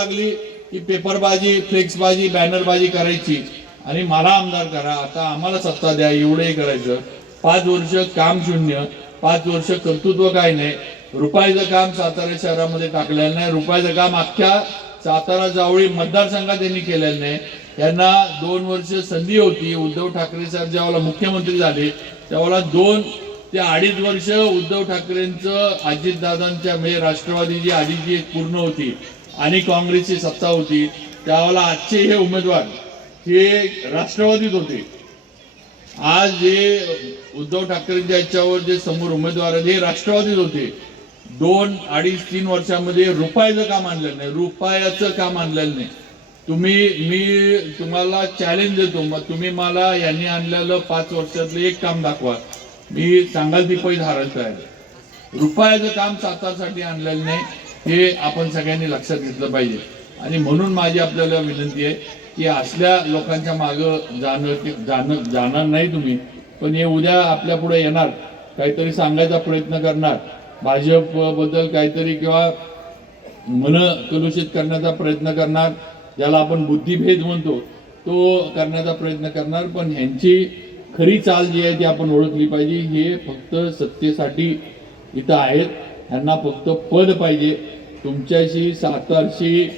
लागली की पेपरबाजी, फ्लेक्सबाजी, बॅनरबाजी करायची आणि मला आमदार करा, आता आम्हाला सत्ता द्या, एवढंही करायचं. 5 वर्ष काम शून्य, 5 वर्ष कर्तृत्व काय नाही. रुपयाचं काम सातारा शहरामध्ये टाकलेलं नाही. रुपयाचं काम अख्ख्या सातारा जावळी मतदारसंघात त्यांनी केलेलं नाही. यांना 2 वर्ष संधी होती. उद्धव ठाकरे साहेब ज्यावेळेला मुख्यमंत्री झाले त्यावेळेला 2 ते 2.5 वर्ष उद्धव ठाकरेंचं, अजितदादांच्या म्हणजे राष्ट्रवादीची आधीची एक पूर्ण होती आणि काँग्रेसची सत्ता होती. त्यावेळेला आजचे हे उमेदवार हे राष्ट्रवादीत होते. आज जे उद्धव ठाकरेंच्या याच्यावर जे समोर उमेदवार आहेत हे राष्ट्रवादीत होते. 2, 2.5, 3 वर्षामध्ये रुपयाचं काम आणलेलं नाही. रुपयाचं काम आणलेलं नाही. मी तुम्हाला चॅलेंज देतो, मग तुम्ही मला यांनी आणलेलं 5 वर्षातलं एक काम दाखवा, मी सांगाल ती पैसे हारायचं आहे. रुपयाचं काम सातारसाठी आणलेलं नाही, हे आपण सगळ्यांनी लक्षात घेतलं पाहिजे. आणि म्हणून माझी आपल्याला विनंती आहे की असल्या लोकांच्या मागं जाणार नाही तुम्ही. पण हे उद्या आपल्या पुढे येणार, काहीतरी सांगायचा प्रयत्न करणार, भाजप बद्दल काहीतरी किंवा मन कलुषित करण्याचा प्रयत्न करणार, ज्याला आपण बुद्धिभेद म्हणतो तो करण्याचा प्रयत्न करणार. पण ह्यांची खरी चाल जी आहे ती आपण ओळखली पाहिजे. हे फक्त सत्तेसाठी इथं आहेत, ह्यांना फक्त पद पाहिजे. तुमच्याशी, सातारशी,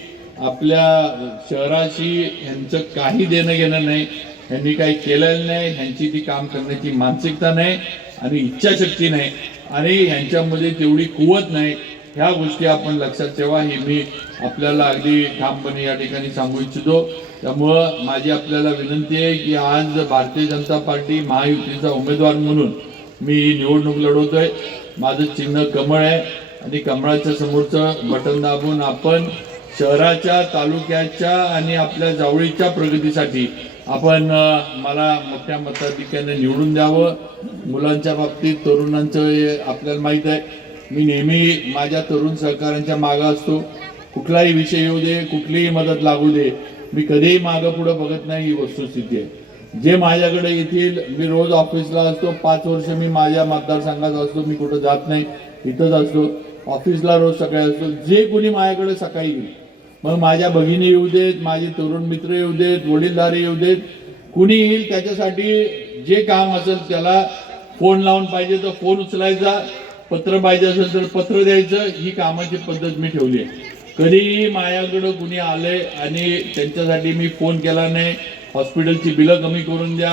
आपल्या शहराशी ह्यांचं काही देणं घेणं नाही. ह्यांनी काही केलेलं नाही. ह्यांची ती काम करण्याची मानसिकता नाही आणि इच्छाशक्ती नाही आणि ह्यांच्यामध्ये तेवढी कुवत नाही. ह्या गोष्टी आपण लक्षात ठेवा, हे मी आपल्याला अगदी ठामपणे या ठिकाणी सांगू इच्छितो. त्यामुळं माझी आपल्याला विनंती आहे की आज भारतीय जनता पार्टी महायुतीचा उमेदवार म्हणून मी ही निवडणूक लढवतोय. माझं चिन्ह कमळ आहे आणि कमळाच्या समोरचं बटन दाबून आपण शहराच्या, तालुक्याच्या आणि आपल्या जावळीच्या प्रगतीसाठी आपण मला मोठ्या मताधिक्याने निवडून द्यावं. मुलांच्या बाबतीत, तरुणांचं आपल्याला माहीत आहे, मी नेहमी माझ्या तरुण सहकाऱ्यांच्या मागं असतो. कुठलाही विषय येऊ दे, कुठलीही मदत लागू दे, मी कधीही मागं पुढं बघत नाही. ही वस्तुस्थिती आहे. जे माझ्याकडे येतील, मी रोज ऑफिसला असतो. 5 वर्ष मी माझ्या मतदारसंघात असतो, मी कुठं जात नाही, इथंच असतो. ऑफिसला रोज सकाळी असतो. जे कोणी माझ्याकडे सकाळी येईल, मग माझ्या भगिनी येऊ देत, माझे तरुण मित्र येऊ देत, वडीलधारे येऊ देत, कुणी येईल, त्याच्यासाठी जे काम असेल त्याला फोन लावून पाहिजे तर फोन उचलायचा, पत्र पाहिजे असेल तर पत्र द्यायचं. ही कामाची पद्धत मी ठेवली आहे. कधीही माझ्याकडं कुणी आलंय आणि त्यांच्यासाठी मी फोन केला नाही. हॉस्पिटलची बिलं कमी करून द्या,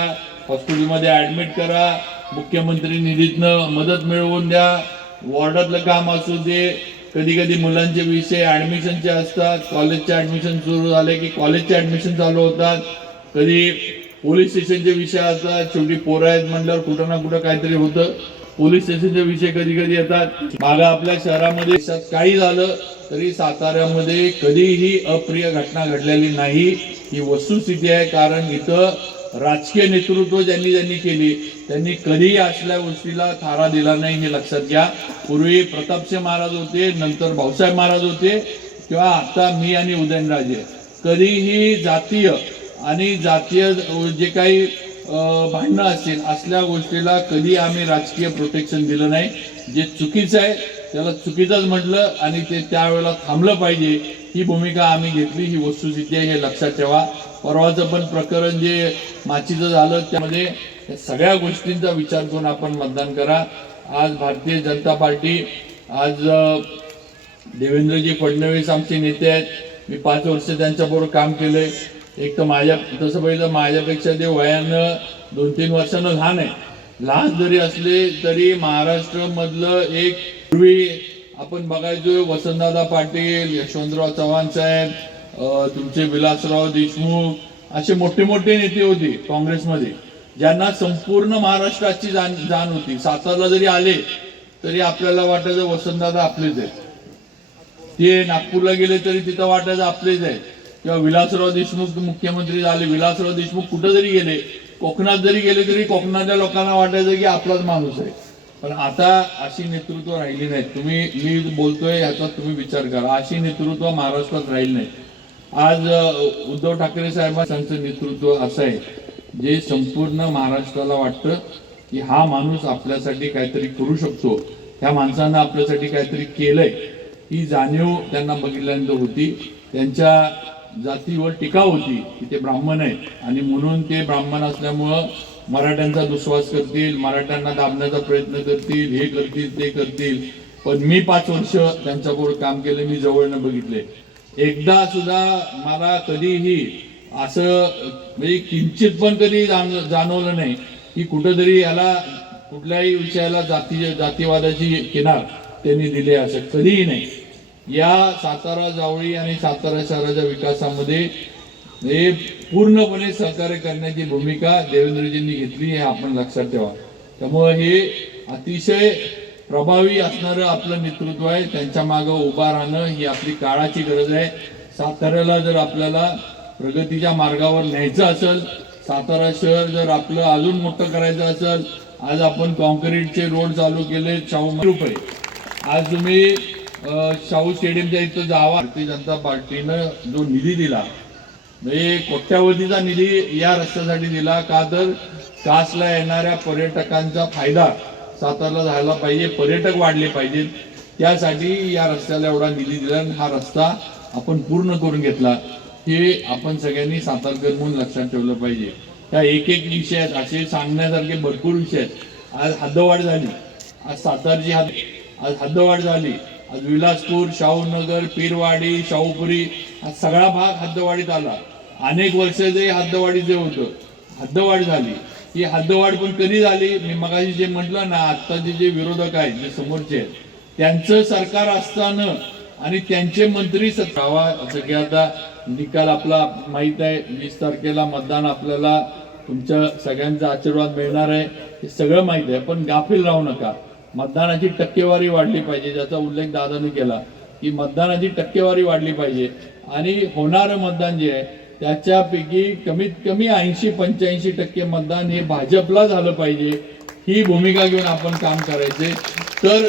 हॉस्पिटलमध्ये ॲडमिट करा, मुख्यमंत्री निधीतनं मदत मिळवून द्या, वॉर्डातलं काम असू दे, कधी कधी मुलांचे विषय ॲडमिशनचे असतात, कॉलेजचे ॲडमिशन सुरू झाले की कॉलेजचे ॲडमिशन चालू होतात, कधी पोलीस स्टेशनचे विषय असतात. शेवटी पोरं आहेत म्हणल्यावर कुठं ना कुठं काहीतरी होतं. पोलीस स्टेशनचे विषय कधी कधी येतात. मागं आपल्या शहरामध्ये काही झालं तरी साताऱ्यामध्ये कधीही अप्रिय घटना घडलेली नाही. ही वस्तुस्थिती आहे. कारण इथं राजकीय नेतृत्व ज्यांनी केली त्यांनी कधीही असल्या गोष्टीला थारा दिला नाही, हे लक्षात घ्या. पूर्वी प्रतापसिंह महाराज होते, नंतर भाऊसाहेब महाराज होते, किंवा आता मी आणि उदयनराजे. कधीही जातीय जे काही भांडणं असतील असल्या गोष्टीला कधी आम्ही राजकीय प्रोटेक्शन दिलं नाही. जे चुकीचं आहे त्याला चुकीचंच म्हटलं आणि ते त्यावेळेला थांबलं पाहिजे, ही भूमिका आम्ही घेतली. ही वस्तुस्थिती आहे, हे लक्षात ठेवा. परवाचं पण प्रकरण जे माचीचं झालं त्यामध्ये सगळ्या गोष्टींचा विचार करून आपण मतदान करा. आज भारतीय जनता पार्टी, आज देवेंद्रजी फडणवीस आमचे नेते आहेत. मी 5 वर्ष त्यांच्याबरोबर काम केलंय. एक तर तसं पहिलं माझ्यापेक्षा ते वयानं 2-3 वर्षानं लहान आहे. लहान जरी असले तरी महाराष्ट्रामधलं एक, पूर्वी आपण बघायचो वसंतदादा पाटील, यशवंतराव चव्हाण साहेब, तुमचे विलासराव देशमुख, असे मोठे मोठे नेते होते काँग्रेसमध्ये, ज्यांना संपूर्ण महाराष्ट्राची जाण होती. सातारला जरी आले तरी आपल्याला वाटायचं वसंतदादा आपलेच आहेत. ते नागपूरला गेले तरी तिथं वाटायचं आपलेच आहेत. किंवा विलासराव देशमुख मुख्यमंत्री झाले, विलासराव देशमुख कुठं जरी गेले, कोकणात जरी गेले तरी कोकणातल्या लोकांना वाटायचं की आपलाच माणूस आहे. पण आता अशी नेतृत्व राहिली नाहीत. मी बोलतोय याचा तुम्ही विचार करा. अशी नेतृत्व महाराष्ट्रात राहिली नाही. आज उद्धव ठाकरे साहेबांचं नेतृत्व असं आहे जे संपूर्ण महाराष्ट्राला वाटतं की हा माणूस आपल्यासाठी काहीतरी करू शकतो, ह्या माणसानं आपल्यासाठी काहीतरी केलंय. ही जाणीव त्यांना बघितल्यानंतर होती. त्यांच्या जातीवर टीका होती की ते ब्राह्मण आहेत आणि म्हणून ते ब्राह्मण असल्यामुळं मराठ्यांचा दुस्वास करतील, मराठ्यांना दाबण्याचा प्रयत्न करतील, हे करतील ते करतील. पण मी 5 वर्ष त्यांच्याबरोबर काम केलं, मी जवळनं बघितले. एकदा सुद्धा मला कधीही असं म्हणजे किंचित पण कधी जाणवलं नाही की कुठंतरी याला कुठल्याही विषयाला जातीवादाची किनार त्यांनी दिली असं कधीही नाही. या सातारा जावळी आणि सातारा शहराच्या विकासामध्ये हे पूर्णपणे सहकार्य करण्याची भूमिका देवेंद्रजींनी घेतली हे आपण लक्षात ठेवा. त्यामुळे हे अतिशय प्रभावी असणारं आपलं नेतृत्व आहे. त्यांच्या मागे उभा राहणं ही आपली काळाची गरज आहे. साताऱ्याला जर आपल्याला प्रगतीच्या मार्गावर न्यायचं असेल, सातारा शहर जर आपलं अजून मोठं करायचं असेल, आज आपण कॉन्क्रीटचे रोड चालू केले, शाहू रुपये आज तुम्ही शाहू स्टेडियमच्या इथं जावा. भारतीय जनता पार्टीनं जो निधी दिला म्हणजे कोट्यावधीचा निधी या रस्त्यासाठी दिला का तर कासला येणाऱ्या पर्यटकांचा फायदा सातारला झाला पाहिजे, पर्यटक वाढले पाहिजेत, त्यासाठी या रस्त्याला एवढा निधी दिला. हा रस्ता आपण पूर्ण करून घेतला हे आपण सगळ्यांनी सातारकर म्हणून लक्षात ठेवलं पाहिजे. त्या एक एक विषयात असे सांगण्यासारखे भरपूर विषय आहेत. आज हद्दवाढ झाली, आज सातारची आज हद्दवाढ झाली, आज विलासपूर, शाहूनगर, पीरवाडी, शाहूपुरी हा सगळा भाग हद्दवाढीत आला. अनेक वर्ष जे हद्दवाढीचे होतं, हद्दवाढ झाली. ही हद्दवाढ पण कधी झाली? मी मगाशी जे म्हटलं ना, आत्ताचे जे विरोधक आहेत, जे समोरचे आहेत, त्यांचं सरकार असताना आणि त्यांचे मंत्री सत्तावा सगळ्याचा निकाल आपला माहीत आहे. 20 तारखेला मतदान आपल्याला तुमच्या सगळ्यांचा आशीर्वाद मिळणार आहे हे सगळं माहीत आहे. पण गाफील राहू नका. मतदानाची टक्केवारी वाढली पाहिजे, ज्याचा उल्लेख दादाने केला की मतदानाची टक्केवारी वाढली पाहिजे आणि होणारं मतदान जे आहे त्याच्यापैकी कमीत कमी 80-85% मतदान हे भाजपला झालं पाहिजे. ही भूमिका घेऊन आपण काम करायचे तर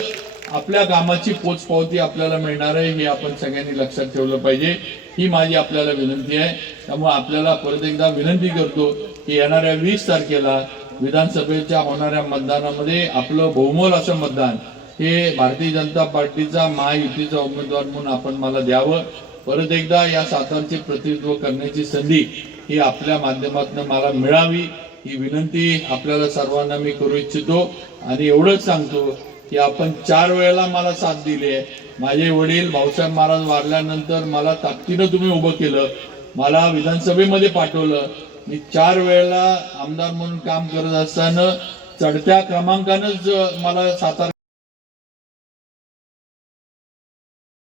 आपल्या कामाची पोचपावती आपल्याला मिळणार आहे हे आपण सगळ्यांनी लक्षात ठेवलं पाहिजे. ही माझी आपल्याला विनंती आहे. त्यामुळे आपल्याला परत एकदा विनंती करतो की येणाऱ्या 20 तारखेला विधानसभेच्या होणाऱ्या मतदानामध्ये आपलं बहुमोल असं मतदान हे भारतीय जनता पार्टीचा महायुतीचा उमेदवार म्हणून आपण मला द्यावं. परत एकदा या सातारचे प्रतिनिधित्व करण्याची संधी ही आपल्या माध्यमातून मला मिळावी ही विनंती आपल्याला सर्वांना मी करू इच्छितो. आणि एवढंच सांगतो की आपण 4 वेळेला मला साथ दिली आहे. माझे वडील भाऊसाहेब महाराज वारल्यानंतर मला ताकदीनं तुम्ही उभं केलं, मला विधानसभेमध्ये पाठवलं. मी 4 वेळेला आमदार म्हणून काम करत असताना चढत्या क्रमांकानंच मला सातारा